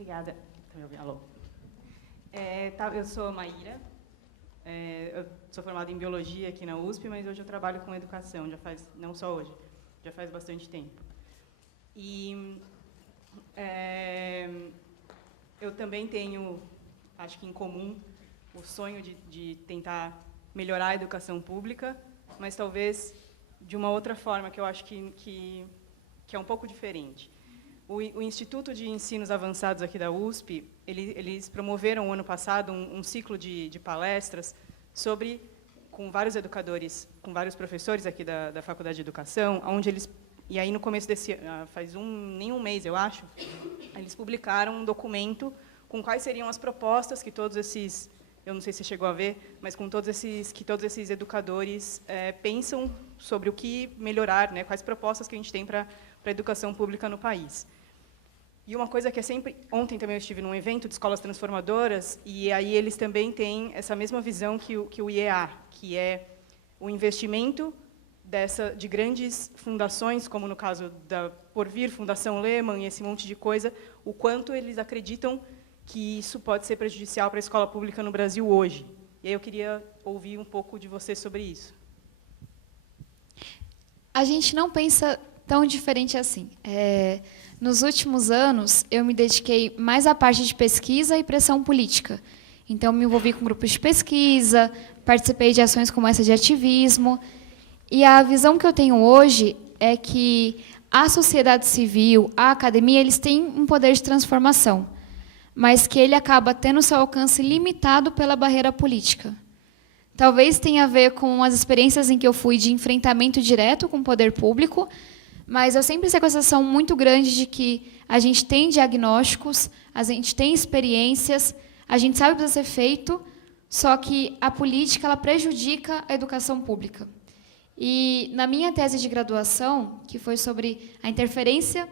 Obrigada. Alô. Eu sou a Maíra. Eu sou formada em Biologia aqui na USP, mas hoje eu trabalho com educação, não só hoje, já faz bastante tempo. E eu também tenho, acho que em comum, o sonho de tentar melhorar a educação pública, mas talvez de uma outra forma, que eu acho que é um pouco diferente. O Instituto de Ensinos Avançados aqui da USP, eles promoveram, ano passado, um ciclo de palestras com vários educadores, com vários professores aqui da Faculdade de Educação, onde eles, e aí no começo desse, nem um mês, eu acho, eles publicaram um documento com quais seriam as propostas que todos esses, eu não sei se você chegou a ver, mas que todos esses educadores pensam sobre o que melhorar, né, quais propostas que a gente tem para a educação pública no país. E uma coisa que é sempre... Ontem também eu estive num evento de escolas transformadoras, e aí eles também têm essa mesma visão que o IEA, que é o investimento de grandes fundações, como no caso da Porvir, Fundação Lehman e esse monte de coisa, o quanto eles acreditam que isso pode ser prejudicial para a escola pública no Brasil hoje. E aí eu queria ouvir um pouco de você sobre isso. A gente não pensa tão diferente assim. Nos últimos anos, eu me dediquei mais à parte de pesquisa e pressão política. Então, me envolvi com grupos de pesquisa, participei de ações como essa de ativismo. E a visão que eu tenho hoje é que a sociedade civil, a academia, eles têm um poder de transformação, mas que ele acaba tendo seu alcance limitado pela barreira política. Talvez tenha a ver com as experiências em que eu fui de enfrentamento direto com o poder público, mas eu sempre tenho a sensação muito grande de que a gente tem diagnósticos, a gente tem experiências, a gente sabe o que precisa ser feito, só que a política ela prejudica a educação pública. E na minha tese de graduação, que foi sobre a interferência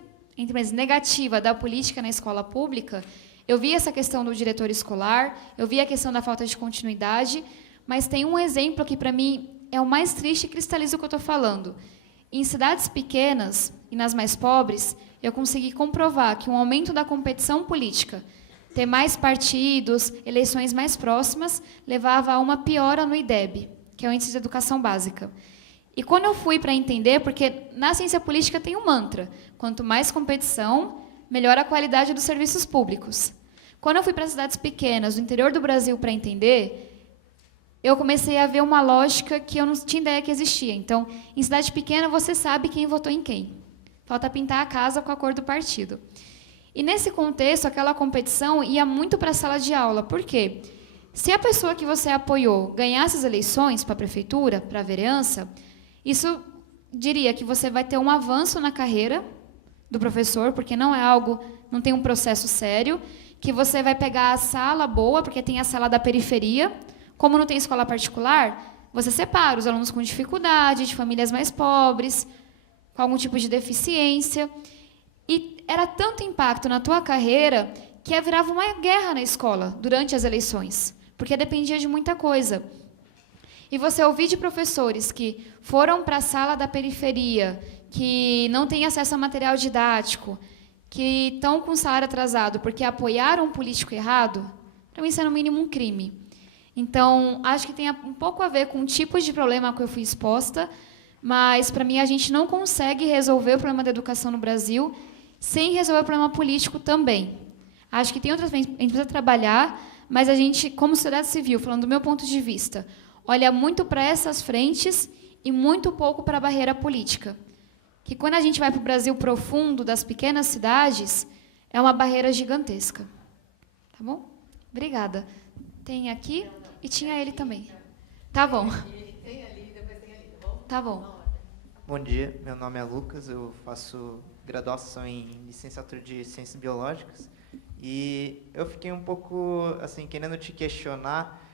negativa da política na escola pública, eu vi essa questão do diretor escolar, eu vi a questão da falta de continuidade, mas tem um exemplo que, para mim, é o mais triste e cristaliza o que eu estou falando. Em cidades pequenas e nas mais pobres, eu consegui comprovar que um aumento da competição política, ter mais partidos, eleições mais próximas, levava a uma piora no IDEB, que é o Índice de Educação Básica. E quando eu fui para entender, porque na ciência política tem um mantra, quanto mais competição, melhor a qualidade dos serviços públicos. Quando eu fui para cidades pequenas, do interior do Brasil, para entender, eu comecei a ver uma lógica que eu não tinha ideia que existia. Então, em cidade pequena, você sabe quem votou em quem. Falta pintar a casa com a cor do partido. E, nesse contexto, aquela competição ia muito para a sala de aula. Por quê? Se a pessoa que você apoiou ganhasse as eleições para a prefeitura, para a vereança, isso diria que você vai ter um avanço na carreira do professor, porque não tem um processo sério, que você vai pegar a sala boa, porque tem a sala da periferia. Como não tem escola particular, você separa os alunos com dificuldade, de famílias mais pobres, com algum tipo de deficiência. E era tanto impacto na tua carreira que virava uma guerra na escola durante as eleições, porque dependia de muita coisa. E você ouvir de professores que foram para a sala da periferia, que não têm acesso a material didático, que estão com salário atrasado porque apoiaram um político errado, para mim isso é no mínimo um crime. Então, acho que tem um pouco a ver com o tipo de problema que eu fui exposta, mas, para mim, a gente não consegue resolver o problema da educação no Brasil sem resolver o problema político também. Acho que tem outras frentes, a gente precisa trabalhar, mas a gente, como sociedade civil, falando do meu ponto de vista, olha muito para essas frentes e muito pouco para a barreira política. Que quando a gente vai para o Brasil profundo, das pequenas cidades, é uma barreira gigantesca. Tá bom? Obrigada. Tem aqui... E tinha ele também. Tá bom. Tem ali, depois tem ali, tá bom? Tá bom. Bom dia, meu nome é Lucas, eu faço graduação em licenciatura de Ciências Biológicas e eu fiquei um pouco, assim, querendo te questionar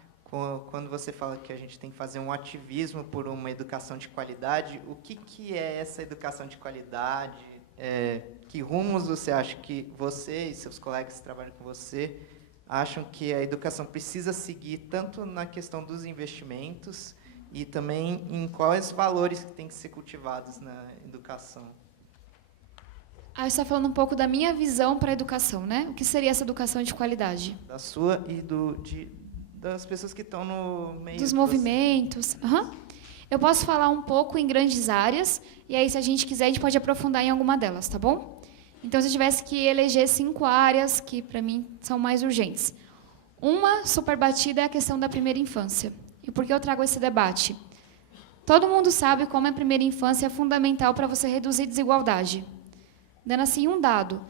quando você fala que a gente tem que fazer um ativismo por uma educação de qualidade. O que é essa educação de qualidade? Que rumos você acha que você e seus colegas que trabalham com você acham que a educação precisa seguir tanto na questão dos investimentos e também em quais valores que têm que ser cultivados na educação? Aí você está falando um pouco da minha visão para a educação, né? O que seria essa educação de qualidade? Da sua e das pessoas que estão no meio... Dos de movimentos. Aham. Eu posso falar um pouco em grandes áreas, e aí, se a gente quiser, a gente pode aprofundar em alguma delas, tá bom? Então, se eu tivesse que eleger 5 áreas que, para mim, são mais urgentes. Uma super batida é a questão da primeira infância. E por que eu trago esse debate? Todo mundo sabe como a primeira infância é fundamental para você reduzir desigualdade. Dando assim um dado,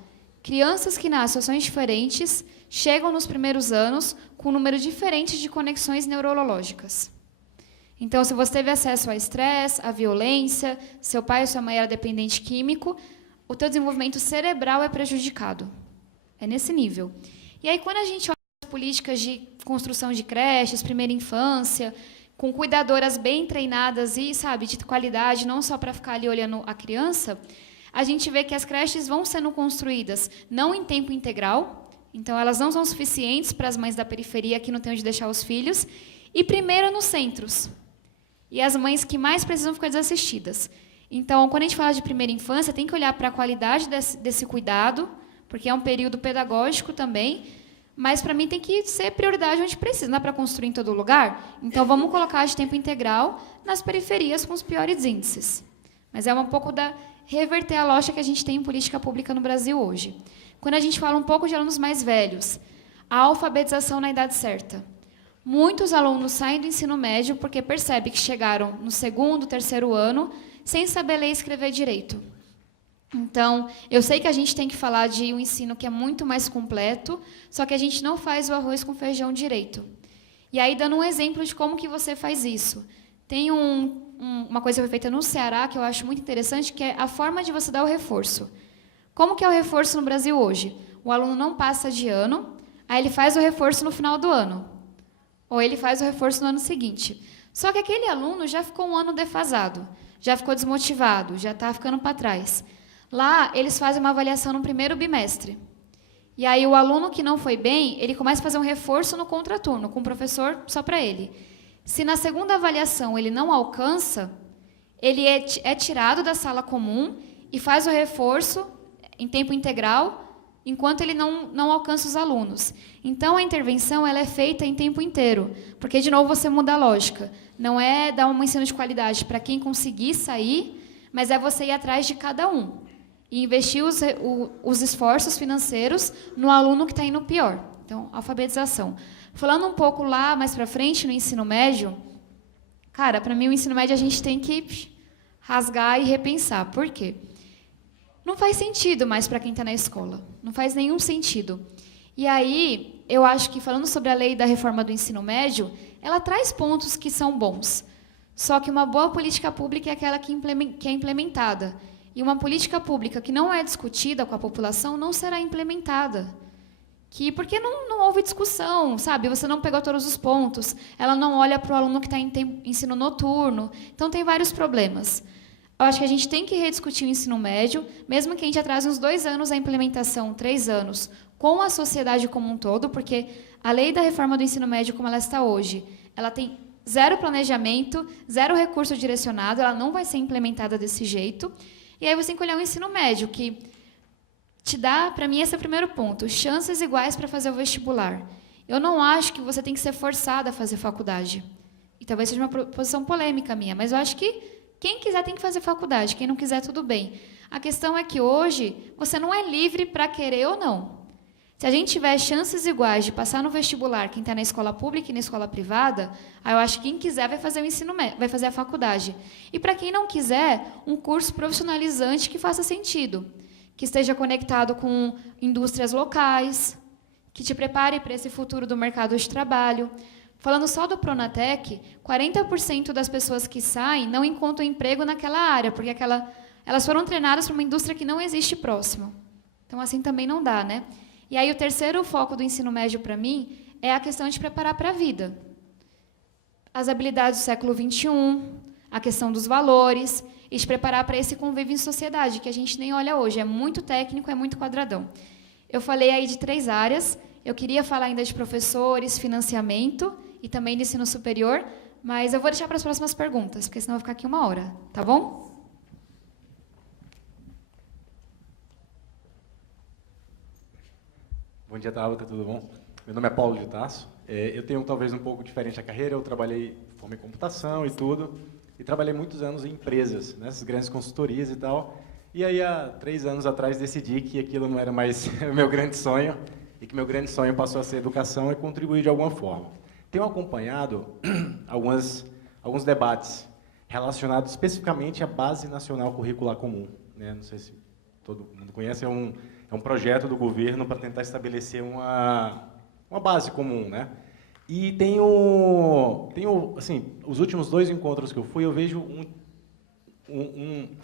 crianças que nascem em situações diferentes chegam nos primeiros anos com um número diferente de conexões neurológicas. Então, se você teve acesso ao estresse, à violência, seu pai ou sua mãe era dependente químico, o teu desenvolvimento cerebral é prejudicado. É nesse nível. E aí, quando a gente olha as políticas de construção de creches, primeira infância, com cuidadoras bem treinadas e, sabe, de qualidade, não só para ficar ali olhando a criança, a gente vê que as creches vão sendo construídas não em tempo integral, então elas não são suficientes para as mães da periferia que não têm onde deixar os filhos, e primeiro nos centros. E as mães que mais precisam ficar desassistidas. Então, quando a gente fala de primeira infância, tem que olhar para a qualidade desse cuidado, porque é um período pedagógico também, mas, para mim, tem que ser prioridade onde precisa, não é para construir em todo lugar? Então, vamos colocar de tempo integral nas periferias com os piores índices. Mas é um pouco da reverter a lógica que a gente tem em política pública no Brasil hoje. Quando a gente fala um pouco de alunos mais velhos, a alfabetização na idade certa. Muitos alunos saem do ensino médio porque percebem que chegaram no 2º, 3º ano sem saber ler e escrever direito. Então, eu sei que a gente tem que falar de um ensino que é muito mais completo, só que a gente não faz o arroz com feijão direito. E aí, dando um exemplo de como que você faz isso. Tem uma coisa que foi feita no Ceará, que eu acho muito interessante, que é a forma de você dar o reforço. Como que é o reforço no Brasil hoje? O aluno não passa de ano, aí ele faz o reforço no final do ano. Ou ele faz o reforço no ano seguinte. Só que aquele aluno já ficou um ano defasado, já ficou desmotivado, já está ficando para trás. Lá, eles fazem uma avaliação no primeiro bimestre. E aí, o aluno que não foi bem, ele começa a fazer um reforço no contraturno, com o professor só para ele. Se na segunda avaliação ele não alcança, ele é tirado da sala comum e faz o reforço em tempo integral, enquanto ele não alcança os alunos. Então, a intervenção ela é feita em tempo inteiro, porque, de novo, você muda a lógica. Não é dar um ensino de qualidade para quem conseguir sair, mas é você ir atrás de cada um e investir os esforços financeiros no aluno que está indo pior. Então, alfabetização. Falando um pouco lá mais para frente, no ensino médio, cara, para mim o ensino médio a gente tem que rasgar e repensar. Por quê? Não faz sentido mais para quem está na escola. Não faz nenhum sentido. E aí, eu acho que, falando sobre a lei da reforma do ensino médio, ela traz pontos que são bons. Só que uma boa política pública é aquela que é implementada. E uma política pública que não é discutida com a população não será implementada. Porque não houve discussão, sabe? Você não pegou todos os pontos. Ela não olha para o aluno que está em ensino noturno. Então, tem vários problemas. Eu acho que a gente tem que rediscutir o ensino médio, mesmo que a gente atrase uns 2 anos a implementação, 3 anos, com a sociedade como um todo, porque a lei da reforma do ensino médio, como ela está hoje, ela tem 0 planejamento, 0 recurso direcionado, ela não vai ser implementada desse jeito. E aí você tem que olhar o ensino médio, que te dá, para mim, esse é o primeiro ponto, chances iguais para fazer o vestibular. Eu não acho que você tem que ser forçada a fazer faculdade. E talvez seja uma posição polêmica minha, mas eu acho que quem quiser tem que fazer faculdade, quem não quiser, tudo bem. A questão é que hoje você não é livre para querer ou não. Se a gente tiver chances iguais de passar no vestibular, quem está na escola pública e na escola privada, aí eu acho que quem quiser vai fazer o ensino médio, vai fazer a faculdade. E para quem não quiser, um curso profissionalizante que faça sentido, que esteja conectado com indústrias locais, que te prepare para esse futuro do mercado de trabalho. Falando só do Pronatec, 40% das pessoas que saem não encontram emprego naquela área, porque elas foram treinadas para uma indústria que não existe próximo. Então, assim também não dá, né? E aí, o terceiro foco do ensino médio, para mim, é a questão de preparar para a vida. As habilidades do século XXI, a questão dos valores, e de preparar para esse convívio em sociedade, que a gente nem olha hoje. É muito técnico, é muito quadradão. Eu falei aí de 3 áreas. Eu queria falar ainda de professores, financiamento e também de ensino superior, mas eu vou deixar para as próximas perguntas, porque senão eu vou ficar aqui 1 hora, tá bom? Bom dia, Tabata, tudo bom? Meu nome é Paulo de Tasso. Eu tenho talvez um pouco diferente a carreira, eu formei em computação e tudo, e trabalhei muitos anos em empresas, nessas grandes consultorias e tal. E aí, há 3 anos atrás, decidi que aquilo não era mais o meu grande sonho, e que meu grande sonho passou a ser educação e contribuir de alguma forma. Tenho acompanhado alguns debates relacionados especificamente à Base Nacional Curricular Comum, né? Não sei se todo mundo conhece, é um projeto do governo para tentar estabelecer uma base comum, né? E tenho assim, os últimos 2 encontros que eu fui, eu vejo um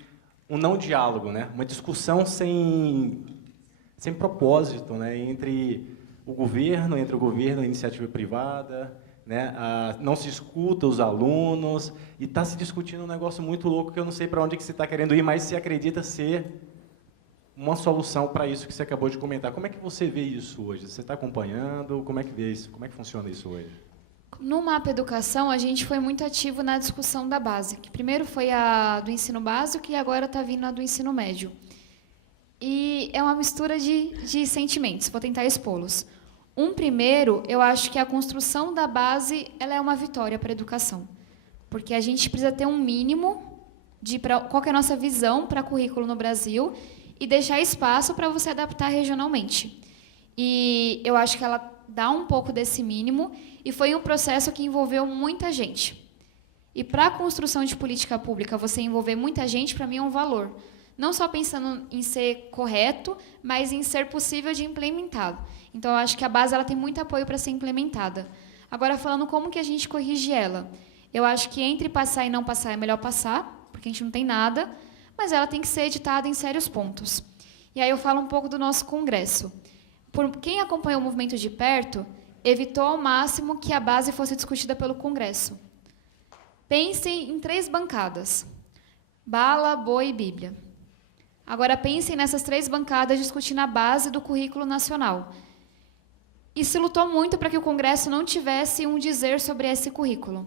não diálogo, né? Uma discussão sem propósito, né? Entre o governo e a iniciativa privada, né? Não se escuta os alunos e está se discutindo um negócio muito louco que eu não sei para onde que você está querendo ir, mas se acredita ser uma solução para isso que você acabou de comentar. Como é que você vê isso hoje? Você está acompanhando? Como é que vê isso? Como é que funciona isso hoje? No Mapa Educação, a gente foi muito ativo na discussão da base, que primeiro foi a do ensino básico e agora está vindo a do ensino médio. E é uma mistura de sentimentos, vou tentar expô-los. Primeiro, eu acho que a construção da base ela é uma vitória para a educação, porque a gente precisa ter um mínimo de qual que é a nossa visão para currículo no Brasil e deixar espaço para você adaptar regionalmente. E eu acho que ela dá um pouco desse mínimo, e foi um processo que envolveu muita gente. E para a construção de política pública, você envolver muita gente, para mim, é um valor. Não só pensando em ser correto, mas em ser possível de implementado. Então, eu acho que a base ela tem muito apoio para ser implementada. Agora, falando como que a gente corrige ela, eu acho que entre passar e não passar é melhor passar, porque a gente não tem nada, mas ela tem que ser editada em sérios pontos. E aí eu falo um pouco do nosso congresso. Por quem acompanhou o movimento de perto, evitou ao máximo que a base fosse discutida pelo Congresso. Pensem em 3 bancadas: bala, boi e Bíblia. Agora pensem nessas 3 bancadas discutindo a base do currículo nacional. E se lutou muito para que o Congresso não tivesse um dizer sobre esse currículo.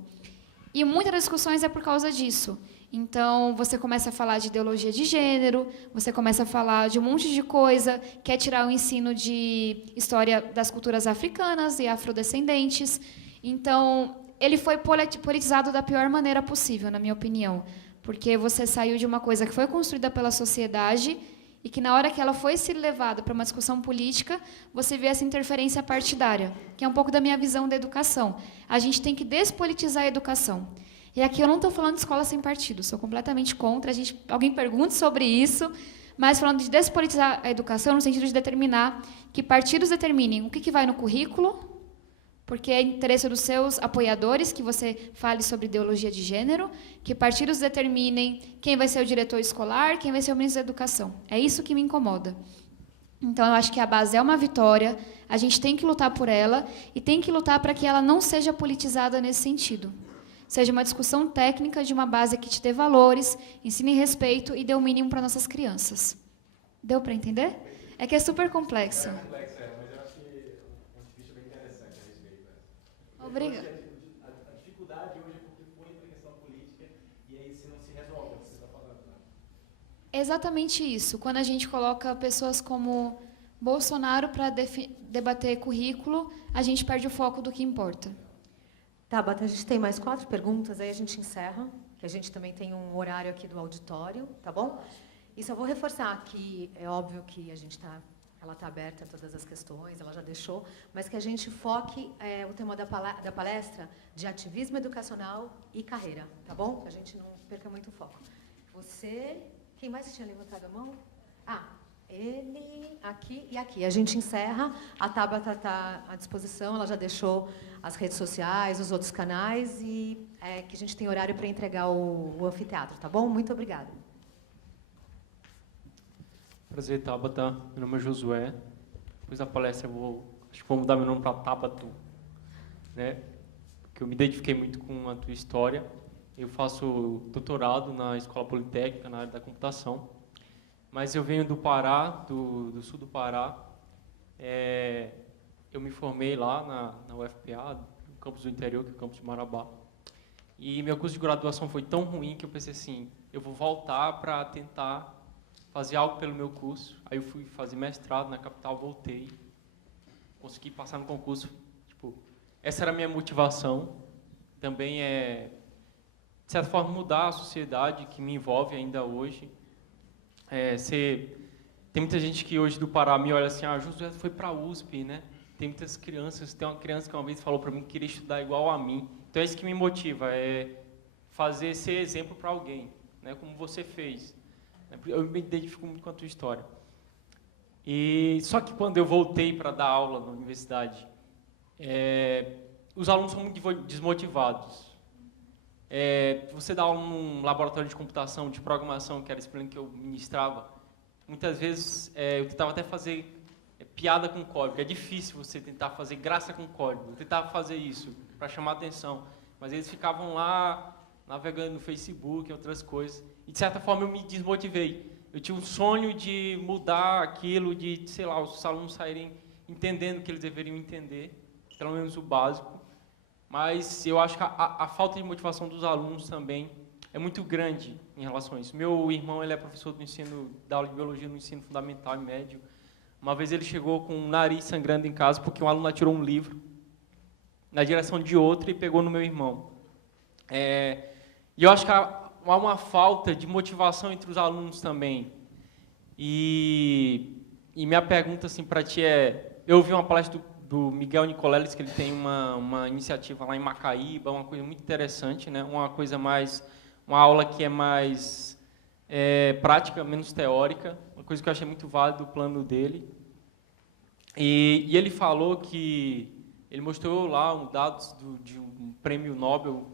E muitas das discussões é por causa disso. Então, você começa a falar de ideologia de gênero, você começa a falar de um monte de coisa, quer tirar o ensino de história das culturas africanas e afrodescendentes. Então, ele foi politizado da pior maneira possível, na minha opinião, porque você saiu de uma coisa que foi construída pela sociedade e que, na hora que ela foi se levada para uma discussão política, você vê essa interferência partidária, que é um pouco da minha visão da educação. A gente tem que despolitizar a educação. E aqui eu não estou falando de escola sem partido, sou completamente contra. Alguém pergunte sobre isso, mas falando de despolitizar a educação no sentido de determinar que partidos determinem o que vai no currículo, porque é interesse dos seus apoiadores que você fale sobre ideologia de gênero, que partidos determinem quem vai ser o diretor escolar, quem vai ser o ministro da Educação. É isso que me incomoda. Então, eu acho que a base é uma vitória, a gente tem que lutar por ela e tem que lutar para que ela não seja politizada nesse sentido. Seja uma discussão técnica de uma base que te dê valores, ensine respeito e dê o mínimo para nossas crianças. Deu para entender? É que é super complexo. É complexo, mas eu acho que é um bicho bem interessante a respeito. Obrigada. A dificuldade hoje é porque foi para a questão política e aí se não se resolve, você está falando. Né? Exatamente isso. Quando a gente coloca pessoas como Bolsonaro para debater currículo, a gente perde o foco do que importa. Tabata, a gente tem mais 4 perguntas, aí a gente encerra, que a gente também tem um horário aqui do auditório, tá bom? E só vou reforçar que é óbvio que ela está aberta a todas as questões, ela já deixou, mas que a gente foque o tema da palestra de ativismo educacional e carreira, tá bom? Que a gente não perca muito o foco. Quem mais tinha levantado a mão? Ele, aqui e aqui. A gente encerra, a Tabata está à disposição, ela já deixou as redes sociais, os outros canais, e que a gente tem horário para entregar o anfiteatro, tá bom? Muito obrigada. Prazer, Tabata. Meu nome é Josué. Depois da palestra acho que vou mudar meu nome para Tabatu, né? Porque eu me identifiquei muito com a tua história. Eu faço doutorado na Escola Politécnica, na área da computação. Mas eu venho do Pará, do sul do Pará. Eu me formei lá na UFPA, no campus do interior, que é o campus de Marabá. E meu curso de graduação foi tão ruim que eu pensei assim, eu vou voltar para tentar fazer algo pelo meu curso. Aí eu fui fazer mestrado na capital, voltei. consegui passar no concurso. Tipo, essa era a minha motivação. Também é, de certa forma, mudar a sociedade que me envolve ainda hoje. Tem muita gente que hoje do Pará me olha assim, Josué foi para a USP, né? Tem muitas crianças, tem uma criança que uma vez falou para mim que queria estudar igual a mim. Então é isso que me motiva, é fazer ser exemplo para alguém, né? Como você fez. Eu me identifico muito com a tua história. E só que quando eu voltei para dar aula na universidade, os alunos são muito desmotivados. Você dá aula num laboratório de computação, de programação, que era a disciplina que eu ministrava, muitas vezes eu tentava até fazer piada com código. É difícil você tentar fazer graça com código. Eu tentava fazer isso para chamar atenção, mas eles ficavam lá navegando no Facebook e outras coisas. E, de certa forma, eu me desmotivei. Eu tinha um sonho de mudar aquilo, de, sei lá, os alunos saírem entendendo o que eles deveriam entender, pelo menos o básico. Mas eu acho que a falta de motivação dos alunos também é muito grande em relação a isso. Meu irmão, ele é professor da aula de biologia no ensino fundamental e médio. Uma vez ele chegou com o nariz sangrando em casa porque um aluno atirou um livro na direção de outro e pegou no meu irmão. E eu acho que há uma falta de motivação entre os alunos também. E minha pergunta assim, para ti eu ouvi uma palestra do Miguel Nicoleles, que ele tem uma iniciativa lá em Macaíba, uma coisa muito interessante, né? Uma aula que é mais prática, menos teórica, uma coisa que eu achei muito válida do plano dele. E ele falou que ele mostrou lá dados de um prêmio Nobel,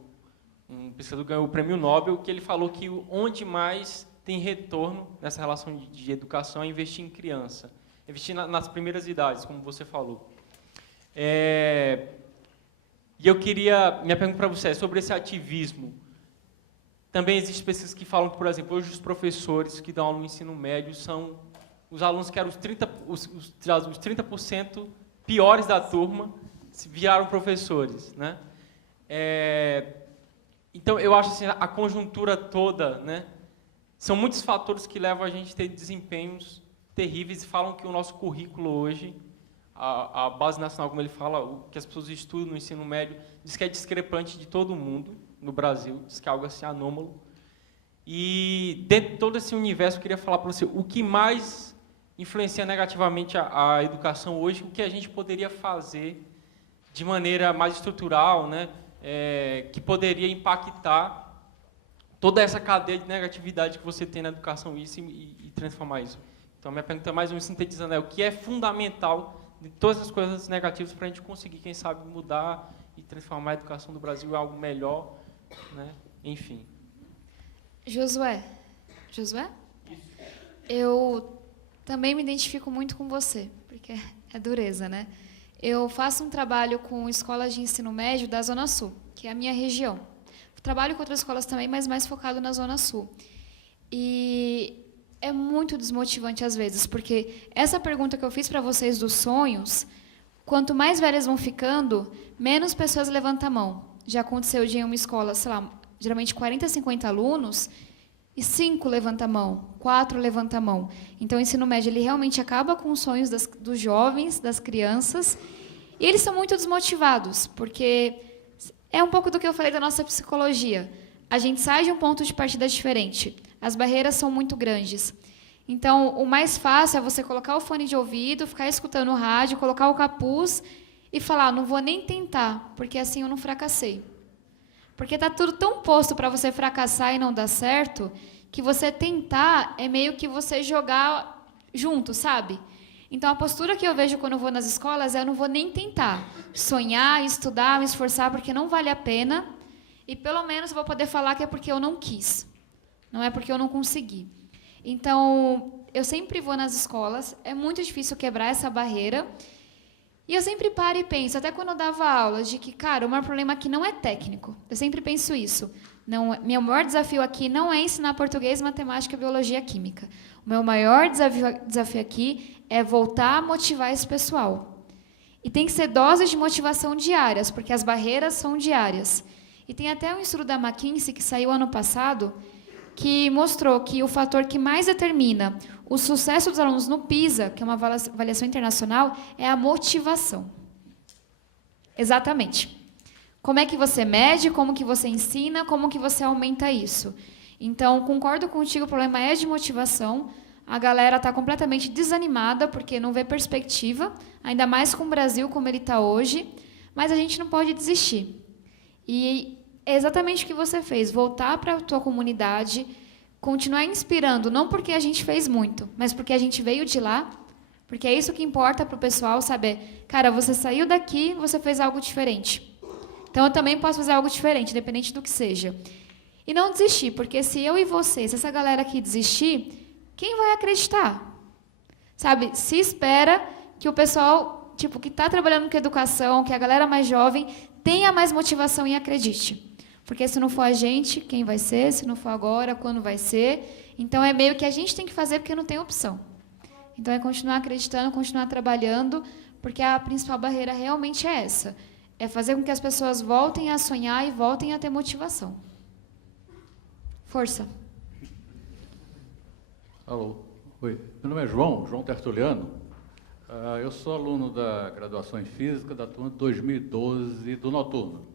um pesquisador ganhou o prêmio Nobel, que ele falou que onde mais tem retorno nessa relação de educação é investir em criança, investir nas primeiras idades, como você falou. E minha pergunta para você é sobre esse ativismo. Também existem pesquisas que falam que, por exemplo, hoje os professores que dão aula no ensino médio são os alunos que eram os 30% piores da turma, viraram professores, né? Então, eu acho assim, a conjuntura toda, né? São muitos fatores que levam a gente a ter desempenhos terríveis e falam que o nosso currículo hoje, a Base Nacional, como ele fala, o que as pessoas estudam no ensino médio, diz que é discrepante de todo mundo no Brasil, diz que é algo assim anômalo. E dentro de todo esse universo, eu queria falar para você o que mais influencia negativamente a educação hoje, o que a gente poderia fazer de maneira mais estrutural, né? Que poderia impactar toda essa cadeia de negatividade que você tem na educação e transformar isso. Então, a minha pergunta é mais sintetizando, o que é fundamental de todas as coisas negativas para a gente conseguir, quem sabe, mudar e transformar a educação do Brasil em algo melhor, né? Enfim. Josué? Eu também me identifico muito com você, porque é dureza, né? Eu faço um trabalho com escolas de ensino médio da Zona Sul, que é a minha região. Trabalho com outras escolas também, mas mais focado na Zona Sul. E é muito desmotivante às vezes, porque essa pergunta que eu fiz para vocês dos sonhos, quanto mais velhas vão ficando, menos pessoas levantam a mão. Já aconteceu de uma escola, sei lá, geralmente 40, 50 alunos, e 5 levantam a mão, 4 levantam a mão. Então, o ensino médio ele realmente acaba com os sonhos dos jovens, das crianças, e eles são muito desmotivados, porque é um pouco do que eu falei da nossa psicologia. A gente sai de um ponto de partida diferente. As barreiras são muito grandes. Então, o mais fácil é você colocar o fone de ouvido, ficar escutando o rádio, colocar o capuz e falar, não vou nem tentar, porque assim eu não fracassei. Porque está tudo tão posto para você fracassar e não dar certo, que você tentar é meio que você jogar junto, sabe? Então, a postura que eu vejo quando eu vou nas escolas é eu não vou nem tentar sonhar, estudar, me esforçar, porque não vale a pena, e pelo menos eu vou poder falar que é porque eu não quis, não é porque eu não consegui. Então, eu sempre vou nas escolas, é muito difícil quebrar essa barreira, e eu sempre paro e penso, até quando eu dava aula, de que, cara, o maior problema aqui não é técnico. Eu sempre penso isso. Meu maior desafio aqui não é ensinar português, matemática, biologia, química. O meu maior desafio aqui é voltar a motivar esse pessoal. E tem que ser doses de motivação diárias, porque as barreiras são diárias. E tem até um estudo da McKinsey, que saiu ano passado, que mostrou que o fator que mais determina O sucesso dos alunos no PISA, que é uma avaliação internacional, é a motivação. Exatamente. Como é que você mede, como que você ensina, como que você aumenta isso. Então, concordo contigo, o problema é de motivação. A galera está completamente desanimada porque não vê perspectiva, ainda mais com o Brasil como ele está hoje, mas a gente não pode desistir. E é exatamente o que você fez, voltar para a tua comunidade, continuar inspirando, não porque a gente fez muito, mas porque a gente veio de lá, porque é isso que importa para o pessoal saber. Cara, você saiu daqui, você fez algo diferente. Então, eu também posso fazer algo diferente, independente do que seja. E não desistir, porque se eu e você, se essa galera aqui desistir, quem vai acreditar? Sabe, se espera que o pessoal, tipo, que está trabalhando com educação, que a galera mais jovem, tenha mais motivação e acredite. Porque se não for a gente, quem vai ser? Se não for agora, quando vai ser? Então, é meio que a gente tem que fazer porque não tem opção. Então, é continuar acreditando, continuar trabalhando, porque a principal barreira realmente é essa. É fazer com que as pessoas voltem a sonhar e voltem a ter motivação. Força. Alô. Oi. Meu nome é João Tertuliano. Eu sou aluno da graduação em Física da turma de 2012 do Noturno.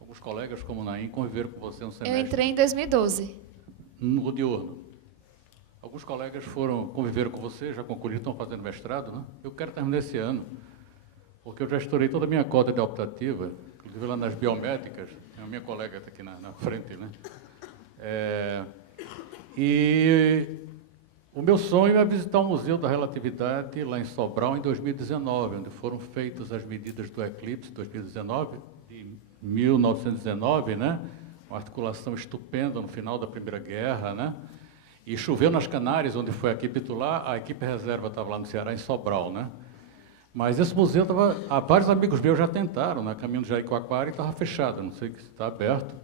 Alguns colegas, como o Naim, conviveram com você um semestre. Eu entrei em 2012. No diurno. Alguns colegas conviveram com você, já concluíram, estão fazendo mestrado, né? Eu quero terminar esse ano, porque eu já estourei toda a minha cota de optativa, inclusive lá nas biomédicas. A minha colega está aqui na frente, né? E o meu sonho é visitar o Museu da Relatividade lá em Sobral em 2019, onde foram feitas as medidas do eclipse 2019, de 1919, né? Uma articulação estupenda no final da Primeira Guerra, né? E choveu nas Canárias, onde foi a equipe titular, a equipe reserva estava lá no Ceará, em Sobral, né? Mas esse museu estava... Vários amigos meus já tentaram, né? Caminho de Jericoacoara, e estava fechado, não sei se está aberto.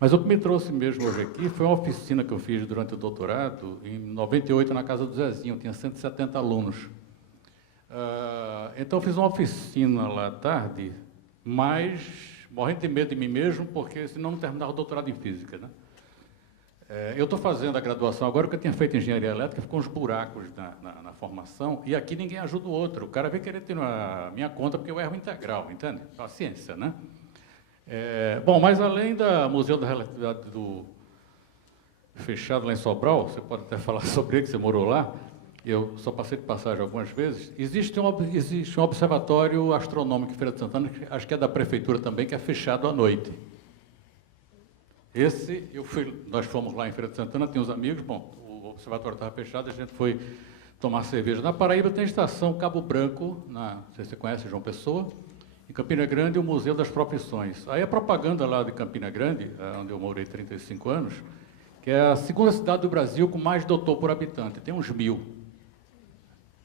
Mas o que me trouxe mesmo hoje aqui foi uma oficina que eu fiz durante o doutorado, em 98, na casa do Zezinho, tinha 170 alunos. Então, eu fiz uma oficina lá à tarde, mas morrendo de medo de mim mesmo, porque senão não terminava o doutorado em Física, né? Eu estou fazendo a graduação agora, porque eu tinha feito Engenharia Elétrica, ficou uns buracos na formação, e aqui ninguém ajuda o outro. O cara vem querer ter a minha conta, porque eu erro integral, entende? A ciência, né? Bom, mas além do Museu da Relatividade fechado lá em Sobral, você pode até falar sobre ele, que você morou lá, eu só passei de passagem algumas vezes, existe um observatório astronômico em Feira de Santana, acho que é da prefeitura também, que é fechado à noite. Nós fomos lá em Feira de Santana, tem uns amigos, bom, o observatório estava fechado, a gente foi tomar cerveja. Na Paraíba tem a estação Cabo Branco, não sei se você conhece, João Pessoa, em Campina Grande, o Museu das Profissões. Aí a propaganda lá de Campina Grande, onde eu morei 35 anos, que é a segunda cidade do Brasil com mais doutor por habitante, tem uns 1000.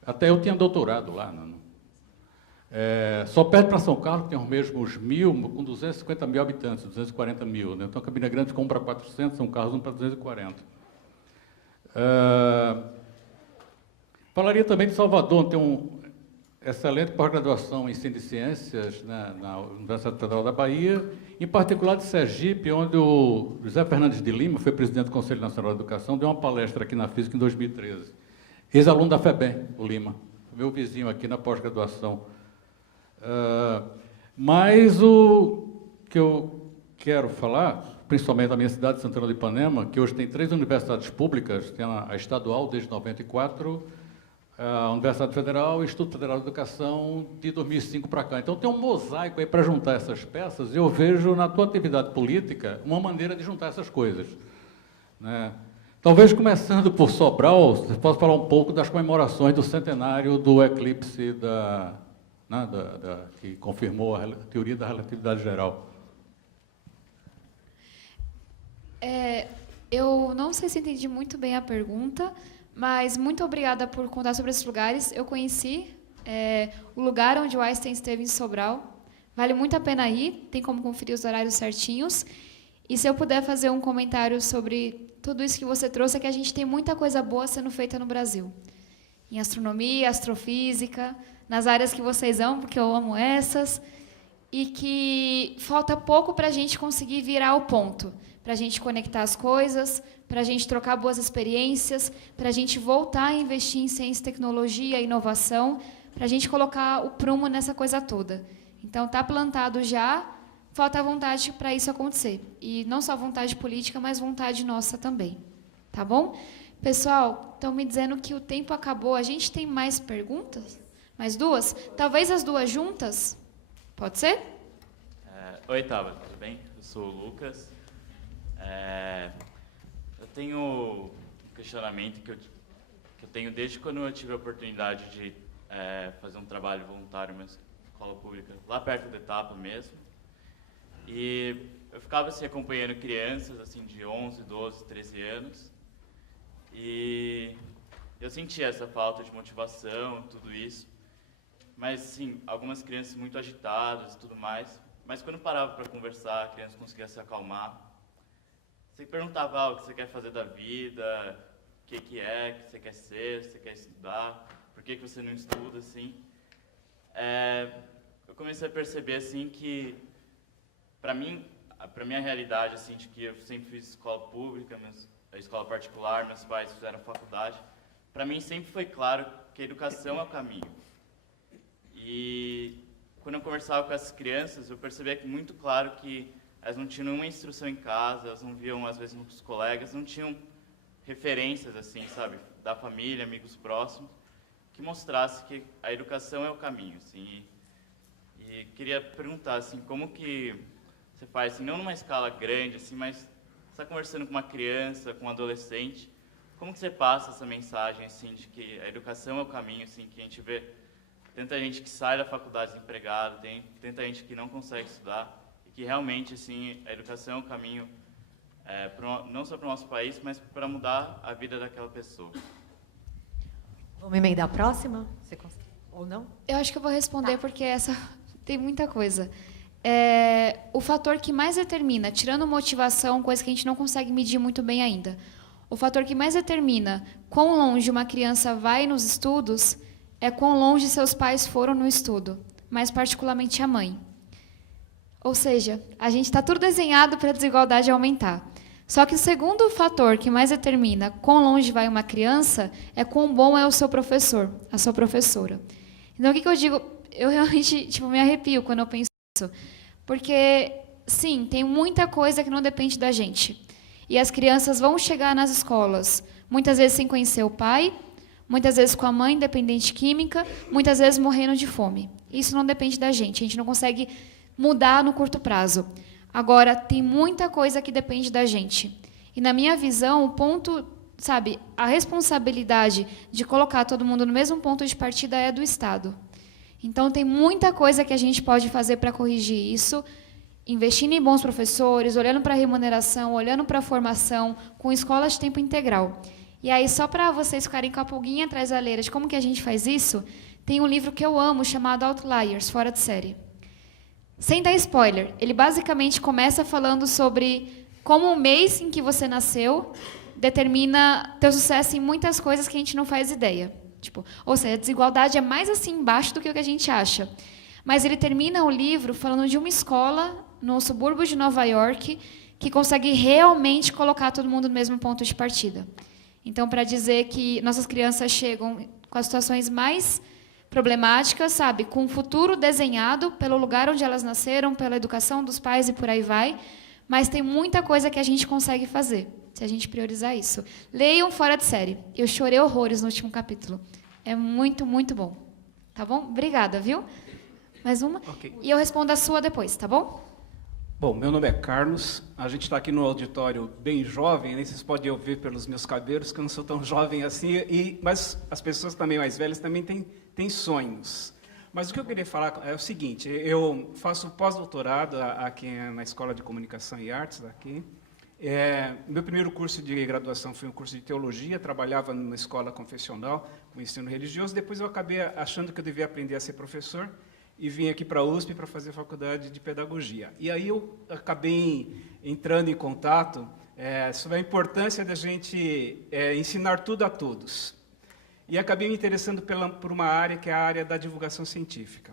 Até eu tinha doutorado lá, só perto para São Carlos, tem os mesmos 1000, com 250 mil habitantes, 240 mil. Né? Então, Campina Grande ficou um para 400, São Carlos um para 240. Falaria também de Salvador, tem um excelente pós-graduação em Ensino de Ciências, né, na Universidade Federal da Bahia, em particular de Sergipe, onde o José Fernandes de Lima, foi presidente do Conselho Nacional de Educação, deu uma palestra aqui na Física em 2013. Ex-aluno da FEBEM, o Lima, meu vizinho aqui na pós-graduação. Mas o que eu quero falar, principalmente da minha cidade, Santana do Ipanema, que hoje tem 3 universidades públicas, tem a estadual desde 94, a Universidade Federal e o Instituto Federal de Educação de 2005 para cá. Então tem um mosaico aí para juntar essas peças, e eu vejo na tua atividade política uma maneira de juntar essas coisas, né? Talvez começando por Sobral, você possa falar um pouco das comemorações do centenário do eclipse que confirmou a teoria da relatividade geral. Eu não sei se entendi muito bem a pergunta, mas muito obrigada por contar sobre esses lugares. Eu conheci o lugar onde o Einstein esteve em Sobral. Vale muito a pena ir, tem como conferir os horários certinhos. E se eu puder fazer um comentário sobre tudo isso que você trouxe, é que a gente tem muita coisa boa sendo feita no Brasil. Em astronomia, astrofísica, nas áreas que vocês amam, porque eu amo essas. e que falta pouco para a gente conseguir virar o ponto, para a gente conectar as coisas, para a gente trocar boas experiências, para a gente voltar a investir em ciência, tecnologia, inovação, para a gente colocar o prumo nessa coisa toda. Então, está plantado já, falta vontade para isso acontecer. E não só vontade política, mas vontade nossa também. Tá bom? Pessoal, estão me dizendo que o tempo acabou. A gente tem mais perguntas? Mais duas? Talvez as duas juntas? Pode ser? Oi, Tabata, tudo bem? Eu sou o Lucas. Eu tenho um questionamento que eu tenho desde quando eu tive a oportunidade de fazer um trabalho voluntário numa escola pública, lá perto da Etapa mesmo. E eu ficava assim, acompanhando crianças assim, de 11, 12, 13 anos. E eu sentia essa falta de motivação, tudo isso. Mas, sim, algumas crianças muito agitadas e tudo mais. Mas quando parava para conversar, a criança conseguia se acalmar. Você perguntava o que você quer fazer da vida, o que você quer ser, você quer estudar, por que você não estuda, assim. Eu comecei a perceber, assim, que, para minha realidade, assim, de que eu sempre fiz escola pública, escola particular, meus pais fizeram faculdade, para mim sempre foi claro que a educação é o caminho. E quando eu conversava com essas crianças, eu percebia que muito claro que elas não tinham nenhuma instrução em casa, elas não viam, às vezes, nos colegas, não tinham referências, assim, sabe, da família, amigos próximos, que mostrasse que a educação é o caminho, assim. E queria perguntar, assim, como que você faz, assim, não numa escala grande, assim, mas você está conversando com uma criança, com um adolescente, como que você passa essa mensagem, assim, de que a educação é o caminho, assim, que a gente vê tanta gente que sai da faculdade desempregada, tem tanta gente que não consegue estudar, e que realmente, assim, a educação é o caminho, não só para o nosso país, mas para mudar a vida daquela pessoa. Vamos emendar a próxima? Você consegue? Ou não? Eu acho que eu vou responder porque essa tem muita coisa. O fator que mais determina, tirando motivação, coisa que a gente não consegue medir muito bem ainda, o fator que mais determina quão longe uma criança vai nos estudos é quão longe seus pais foram no estudo, mais particularmente a mãe. Ou seja, a gente está tudo desenhado para a desigualdade aumentar. Só que o segundo fator que mais determina quão longe vai uma criança é quão bom é o seu professor, a sua professora. Então, o que eu digo? Eu realmente me arrepio quando eu penso nisso. Porque, sim, tem muita coisa que não depende da gente. E as crianças vão chegar nas escolas, muitas vezes sem conhecer o pai, muitas vezes com a mãe dependente química, muitas vezes morrendo de fome. Isso não depende da gente, a gente não consegue mudar no curto prazo. Agora, tem muita coisa que depende da gente. E, na minha visão, o ponto, sabe, a responsabilidade de colocar todo mundo no mesmo ponto de partida é do Estado. Então, tem muita coisa que a gente pode fazer para corrigir isso, investindo em bons professores, olhando para a remuneração, olhando para a formação, com escolas de tempo integral. E aí, só para vocês ficarem com a pulguinha atrás da orelha de como que a gente faz isso, tem um livro que eu amo, chamado Outliers, Fora de Série. Sem dar spoiler, ele basicamente começa falando sobre como o mês em que você nasceu determina teu sucesso em muitas coisas que a gente não faz ideia. Ou seja, a desigualdade é mais assim embaixo do que o que a gente acha. Mas ele termina o livro falando de uma escola no subúrbio de Nova York que consegue realmente colocar todo mundo no mesmo ponto de partida. Então, para dizer que nossas crianças chegam com as situações mais problemáticas, sabe, com um futuro desenhado pelo lugar onde elas nasceram, pela educação dos pais e por aí vai, mas tem muita coisa que a gente consegue fazer, se a gente priorizar isso. Leiam Fora de Série. Eu chorei horrores no último capítulo. É muito, muito bom. Tá bom? Obrigada, viu? Mais uma? Okay. E eu respondo a sua depois, tá bom? Bom, meu nome é Carlos, a gente está aqui no auditório bem jovem, né? Vocês podem ouvir pelos meus cabelos que eu não sou tão jovem assim, mas as pessoas também mais velhas também têm sonhos. Mas o que eu queria falar é o seguinte, eu faço pós-doutorado aqui na Escola de Comunicação e Artes, aqui. Meu primeiro curso de graduação foi um curso de teologia, trabalhava numa escola confessional, com ensino religioso, depois eu acabei achando que eu devia aprender a ser professor, e vim aqui para a USP para fazer faculdade de pedagogia. E aí eu acabei entrando em contato sobre a importância da gente ensinar tudo a todos. E acabei me interessando por uma área que é a área da divulgação científica.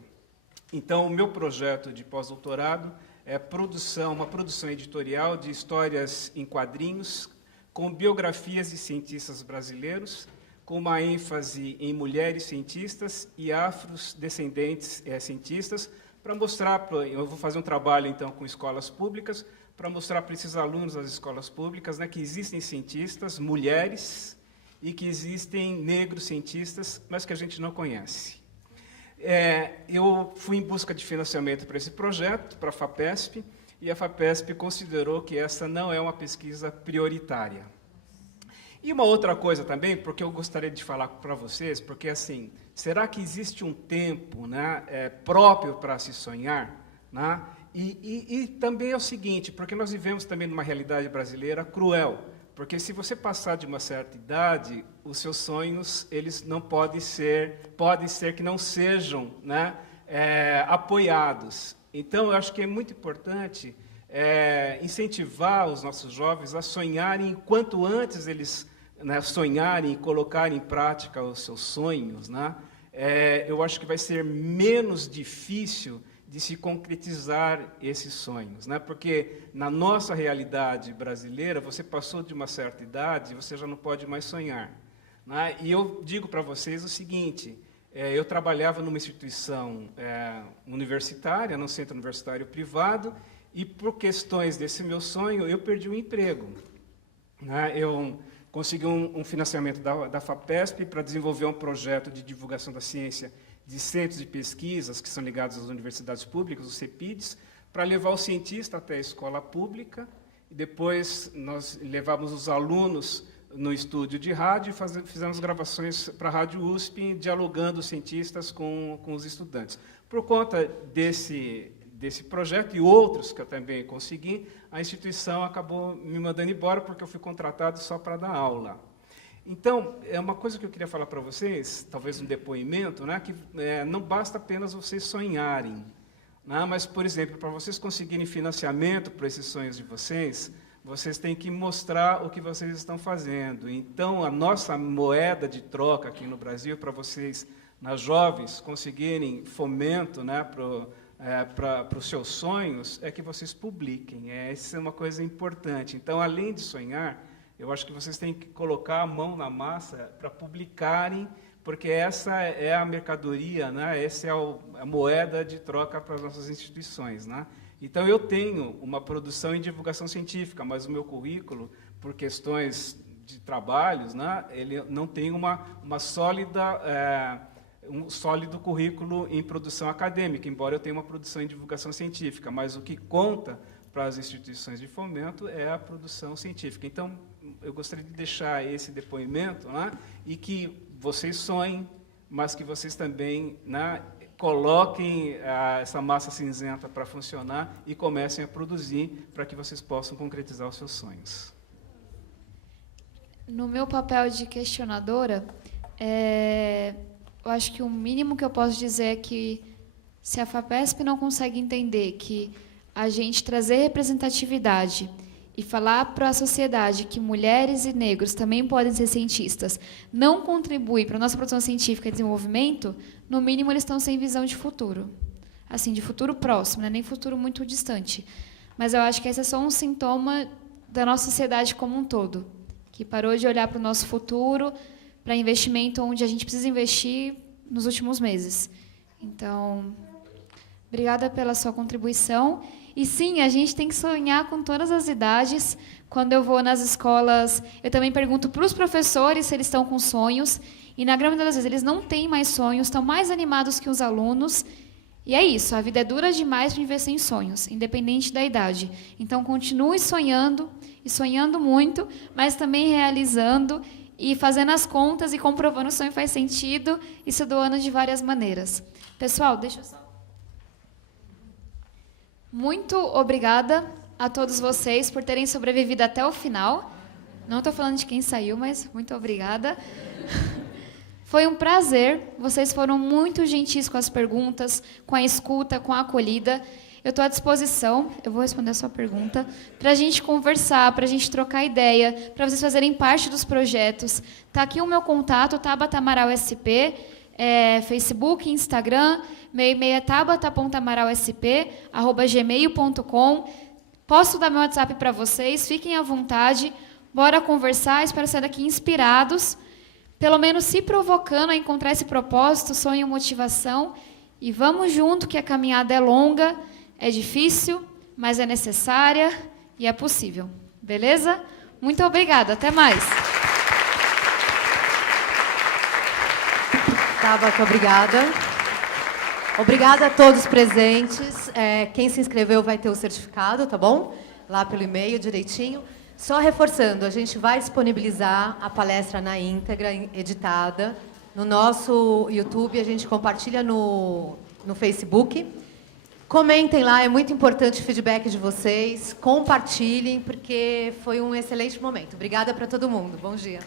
Então, o meu projeto de pós-doutorado é uma produção editorial de histórias em quadrinhos com biografias de cientistas brasileiros, com uma ênfase em mulheres cientistas e afrodescendentes cientistas, para mostrar, eu vou fazer um trabalho, então, com escolas públicas, para mostrar para esses alunos das escolas públicas, né, que existem cientistas, mulheres, e que existem negros cientistas, mas que a gente não conhece. Eu fui em busca de financiamento para esse projeto, para a FAPESP, e a FAPESP considerou que essa não é uma pesquisa prioritária. E uma outra coisa também, porque eu gostaria de falar para vocês, porque assim, será que existe um tempo, né, próprio para se sonhar? Né? E também é o seguinte, porque nós vivemos também numa realidade brasileira cruel, porque se você passar de uma certa idade, os seus sonhos, eles não pode ser que não sejam, né, apoiados. Então, eu acho que é muito importante incentivar os nossos jovens a sonharem, enquanto antes eles, né, sonharem e colocarem em prática os seus sonhos, né, eu acho que vai ser menos difícil de se concretizar esses sonhos, né? Porque na nossa realidade brasileira, você passou de uma certa idade, você já não pode mais sonhar, né? E eu digo para vocês o seguinte, eu trabalhava numa instituição universitária, num centro universitário privado, e por questões desse meu sonho, eu perdi o emprego, né? Eu consegui um financiamento da FAPESP para desenvolver um projeto de divulgação da ciência de centros de pesquisas que são ligados às universidades públicas, os CEPIDs, para levar o cientista até a escola pública, e depois nós levávamos os alunos no estúdio de rádio e fizemos gravações para a Rádio USP, dialogando os cientistas com os estudantes. Por conta desse projeto e outros que eu também consegui, a instituição acabou me mandando embora, porque eu fui contratado só para dar aula. Então, é uma coisa que eu queria falar para vocês, talvez um depoimento, né, que não basta apenas vocês sonharem, né, mas, por exemplo, para vocês conseguirem financiamento para esses sonhos de vocês têm que mostrar o que vocês estão fazendo. Então, a nossa moeda de troca aqui no Brasil, para vocês, nas jovens, conseguirem fomento, né, para os seus sonhos, é que vocês publiquem. Essa é uma coisa importante. Então, além de sonhar, eu acho que vocês têm que colocar a mão na massa para publicarem, porque essa é a mercadoria, né? Essa é a moeda de troca para as nossas instituições, né? Então, eu tenho uma produção em divulgação científica, mas o meu currículo, por questões de trabalhos, né, ele não tem um sólido currículo em produção acadêmica, embora eu tenha uma produção em divulgação científica, mas o que conta para as instituições de fomento é a produção científica. Então, eu gostaria de deixar esse depoimento, né, e que vocês sonhem, mas que vocês também, né, coloquem essa massa cinzenta para funcionar e comecem a produzir para que vocês possam concretizar os seus sonhos. No meu papel de questionadora, eu acho que o mínimo que eu posso dizer é que, se a FAPESP não consegue entender que a gente trazer representatividade e falar para a sociedade que mulheres e negros também podem ser cientistas não contribui para a nossa produção científica e desenvolvimento, no mínimo eles estão sem visão de futuro. Assim, de futuro próximo, né? Nem futuro muito distante. Mas eu acho que esse é só um sintoma da nossa sociedade como um todo, que parou de olhar para o nosso futuro, para investimento onde a gente precisa investir nos últimos meses. Então, obrigada pela sua contribuição. E sim, a gente tem que sonhar com todas as idades. Quando eu vou nas escolas, eu também pergunto para os professores se eles estão com sonhos. E, na grande maioria das vezes, eles não têm mais sonhos, estão mais animados que os alunos. E é isso, a vida é dura demais para investir em sonhos, independente da idade. Então, continue sonhando, e sonhando muito, mas também realizando e fazendo as contas e comprovando que o sonho faz sentido e se doando de várias maneiras. Pessoal, deixa eu só... Muito obrigada a todos vocês por terem sobrevivido até o final. Não estou falando de quem saiu, mas muito obrigada. Foi um prazer. Vocês foram muito gentis com as perguntas, com a escuta, com a acolhida. Eu estou à disposição, eu vou responder a sua pergunta, para a gente conversar, para a gente trocar ideia, para vocês fazerem parte dos projetos. Está aqui o meu contato, Tabata Amaral SP. Facebook, Instagram, meu e-mail é tabata.amaralsp@gmail.com. Posso dar meu WhatsApp para vocês, fiquem à vontade, bora conversar, espero sair daqui inspirados, pelo menos se provocando a encontrar esse propósito, sonho, motivação, e vamos junto, que a caminhada é longa, é difícil, mas é necessária e é possível. Beleza? Muito obrigada, até mais. Tabata, obrigada. Obrigada a todos presentes. Quem se inscreveu vai ter o certificado, tá bom? Lá pelo e-mail, direitinho. Só reforçando, a gente vai disponibilizar a palestra na íntegra, editada, no nosso YouTube, a gente compartilha no Facebook. Comentem lá, é muito importante o feedback de vocês. Compartilhem, porque foi um excelente momento. Obrigada para todo mundo. Bom dia.